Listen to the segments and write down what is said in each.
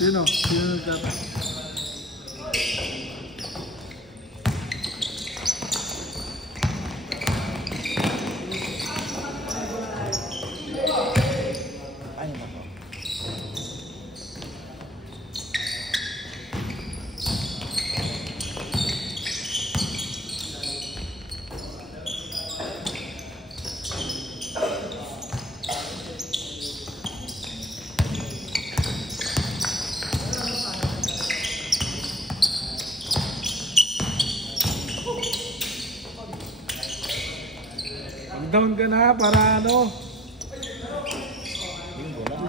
Sino? Sino nagkata? Down ka na para ano?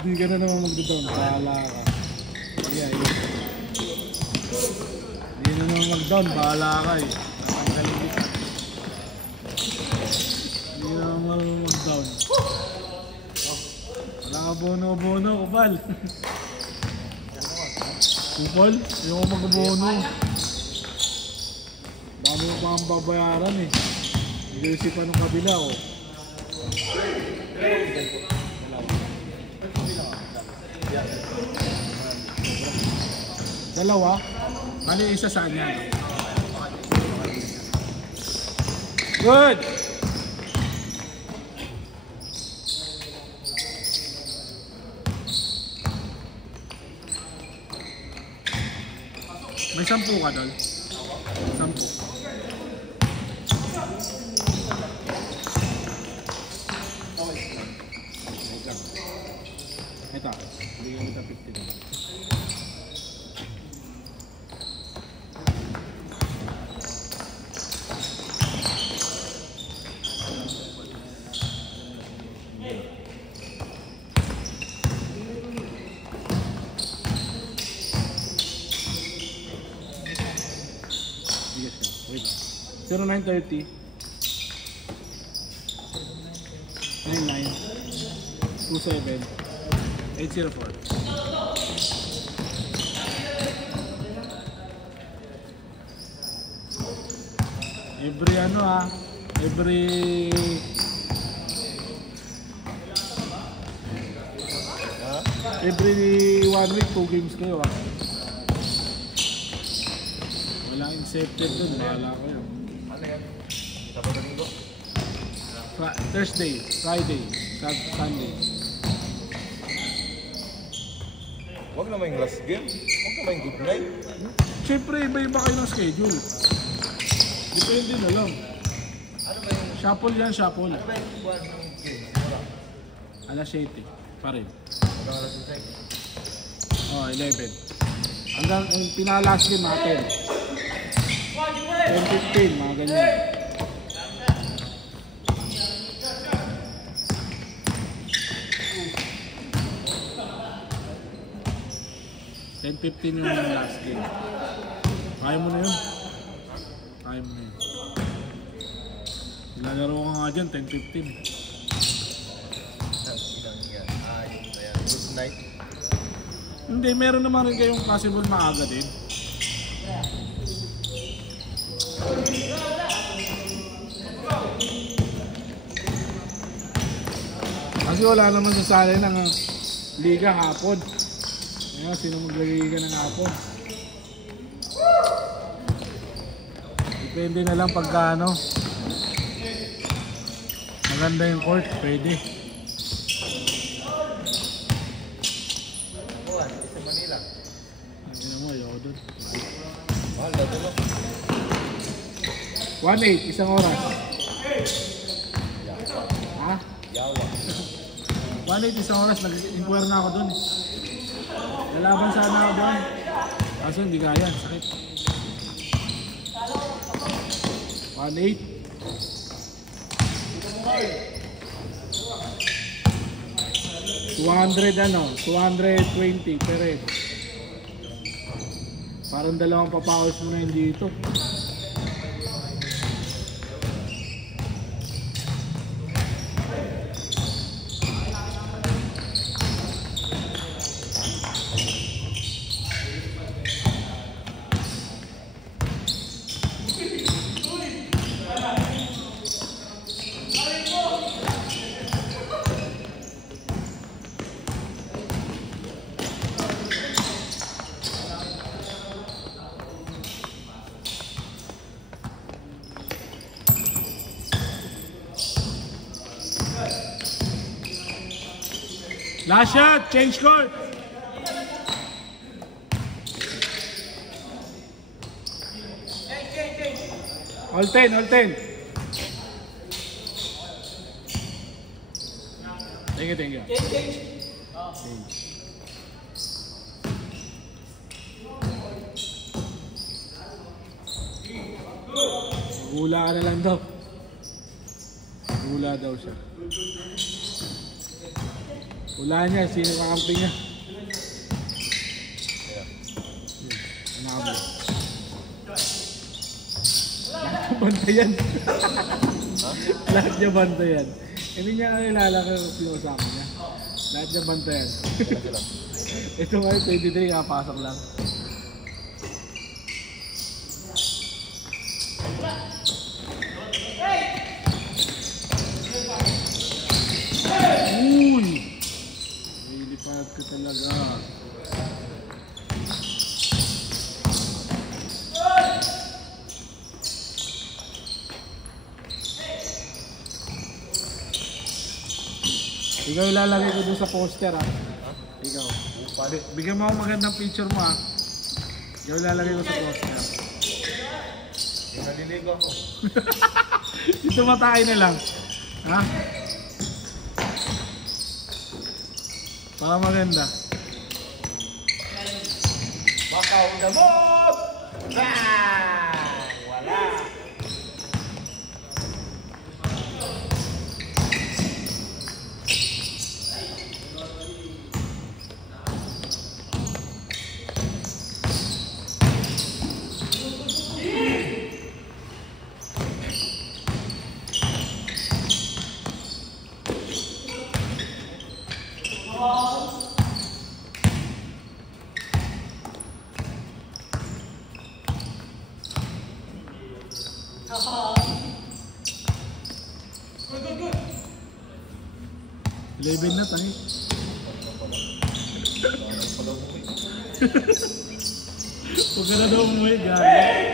Hindi ka na naman mag-down. Bahala ka. Yeah. Hindi na naman mag-down. Bahala ka eh. Natanggalin kita. Hindi na naman mag-down. Wala ka bono-bono, Kupal. Kupal? Hindi ko mag-bono. Dami mo pa ang babayaran eh. Hindi isipan ng kabila oh. Dalawa? Ano yung isa sa kanya? Good! May 10 ka doon? 10. Ito, bigyan kita 50 doon. Wait. 0930 99 27 804. Every ano every 1 week 2 games kayo Walang incepted dun, bahala ko yun. Ano yan? Sabado linggo? Thursday, Friday, Sunday. Huwag naman yung last game. Huwag naman yung good night. Siyempre, iba-iba kayo ng schedule. Depende na lang. Ano ba yung... Shuffle yan, shuffle. Ano ba yung buwan ng game? Alas 7 pa rin. Hanggang alas 6? Oh, 11. Hanggang pinaka-last game natin. 10-15, mga ganyan. $10-15 yung last game. Kaya mo na yun. Kaya mo na yun. Nilalaro ka nga dyan, 10-15. Good night. Hindi, meron naman rin kayong possible maaga din. Kasi wala naman sasali ng liga hapon. Kaya sino maglagay ka ng hapon? Depende na lang pagka ano. Maganda yung court, pwede. Sa Manila. Ano mo, ayaw doon. Mahal na doon. 1-8, isang oras. Ha? Yawa. 1-8, isang oras. Nag-inquire na ako doon. Lalaban sana ako doon. Kaso hindi kaya, sakit. 1-8. 220 pere. Parang dalawang papaos mo na hindi dito. Last shot, change court. All 10, all 10. Thank you, thank you. Gula ka na lang daw. Gula daw siya. Wala niya, sino kakampi niya? Anabo. Lahat niya bantayan. Lahat niya bantayan. Hindi niya kilala ko yung usama niya. Lahat niya bantayan. Ito nga yung 23, kapasok lang. Uy! Nilipad ka talaga. Ikaw ilalagay ko dun sa poster ha. Ikaw. Bigyan mo ako magandang picture mo ha. Ikaw ilalagay ko sa poster. Yung naliligo ako. Ito matay na lang. Ha? Para maganda. Bakaw gamot! Wala! Eleven na tayo. Huwag ka na daw umuwi, guys.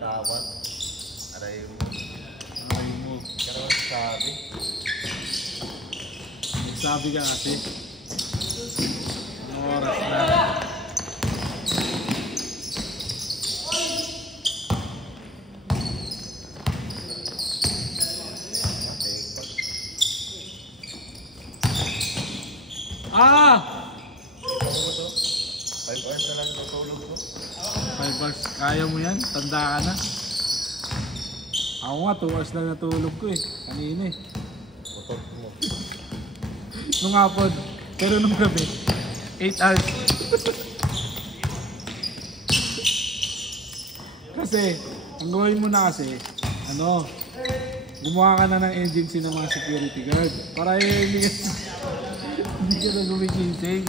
Tawad. Aray mo. Ay mo. Kaya naman sabi. Nagsabi ka kasi. Anong oras na? Ah! 5 hours na lang tutulog ko. 5 hours. Kaya mo yan? Tanda ka na. Ako nga, 2 hours na natulog ko eh. Kanina eh. Putot mo. Nung hapon. Pero nung gabi, 8 hours. Kasi, ang gawin mo na kasi, ano, gumawa ka na ng agency ng mga security guard. Para hindi ka, hindi ka na gumigising.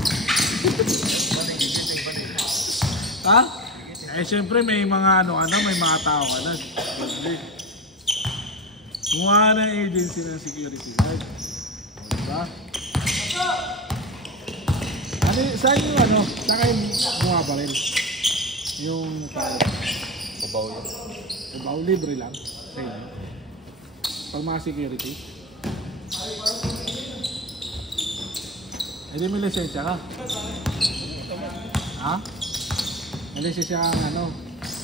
Ha? Eh syempre may mga may mga tao ka na. Gumawa ng agency ng security guard. Diba? Ano, saan yung saan kayo gumawa pa rin? Yung tao. Babaw yun. Babaw, libre lang. Sa inyo. Pag mga security. Hindi may lisensya ka. Ha? May lisensya ka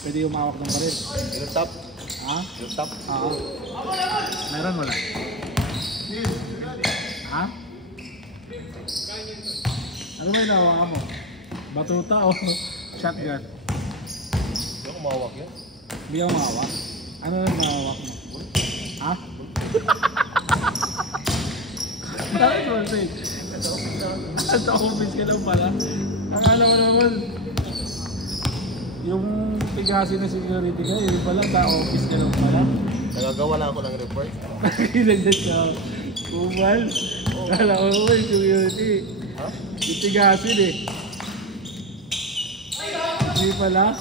pwede umawak ng baril. Yung top. Ha? Yung top. Oo. Meron wala? Ha? Ano ba yung nahawakan mo? Batuta o shotgun? Yung umawak yun. Hindi ako mahawak. Ano na nahawak mo? Ha? Bakit mo say? At office ka lang pala. Akala mo naman yung tigasin na security ka, yun pala ka-office ka lang pala. Nagagawa lang ako ng report. Ilagdat ka. Kumal. Akala ko naman yung security. Ha? Yung tigasin eh. Hindi pala.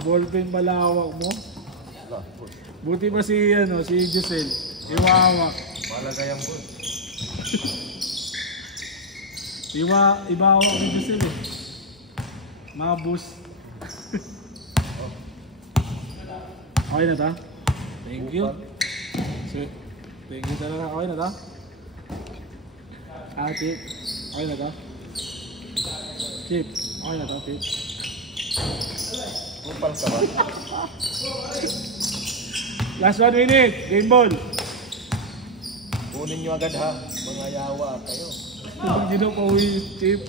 Ballpen pala hawak mo. Wala. Buti pa si, ano, si Giselle. Iwawak. Malaga yung boss. Ibawak ni Giselle eh. Mga boost. Okay na ta? Thank you. Sweet. Thank you talaga. Okay na ta? Ate. Okay na ta? Chip. Okay na ta, Chip? Kupal ka ba? Last 1 minute. Game ball. Kunin nyo agad ha. Mga yawa kayo. Hindi na pauwi, Chip.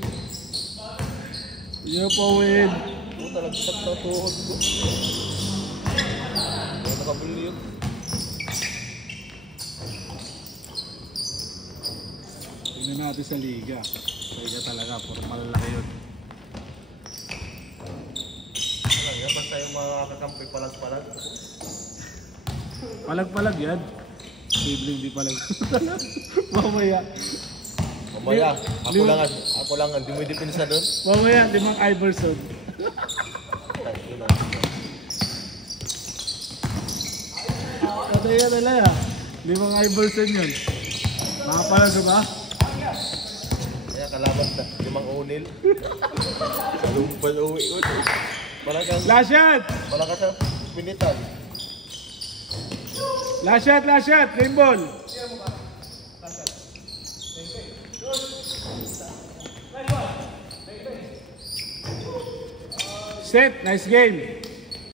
Hindi na pauwi. Puta, nagsak na tuhod ko. Hindi nakabuli yun. Tingnan natin sa liga. Liga talaga. Puro malalaki yun. Alam yan, basta yung mga kakampi palag-palag. Palag-palag yan. Sibling di palag. Mamaya. Mamaya, ako lang ang dumidipinsa doon. Mamaya, 5 Iverson. Patay ka nila ya. 5 Iverson yun. Makapalag ba? Kaya kalaban na, 5 unil. Lumpal uwi. Last shot! Wala ka sa pinitan. Last shot! Game ball! Set, nice game.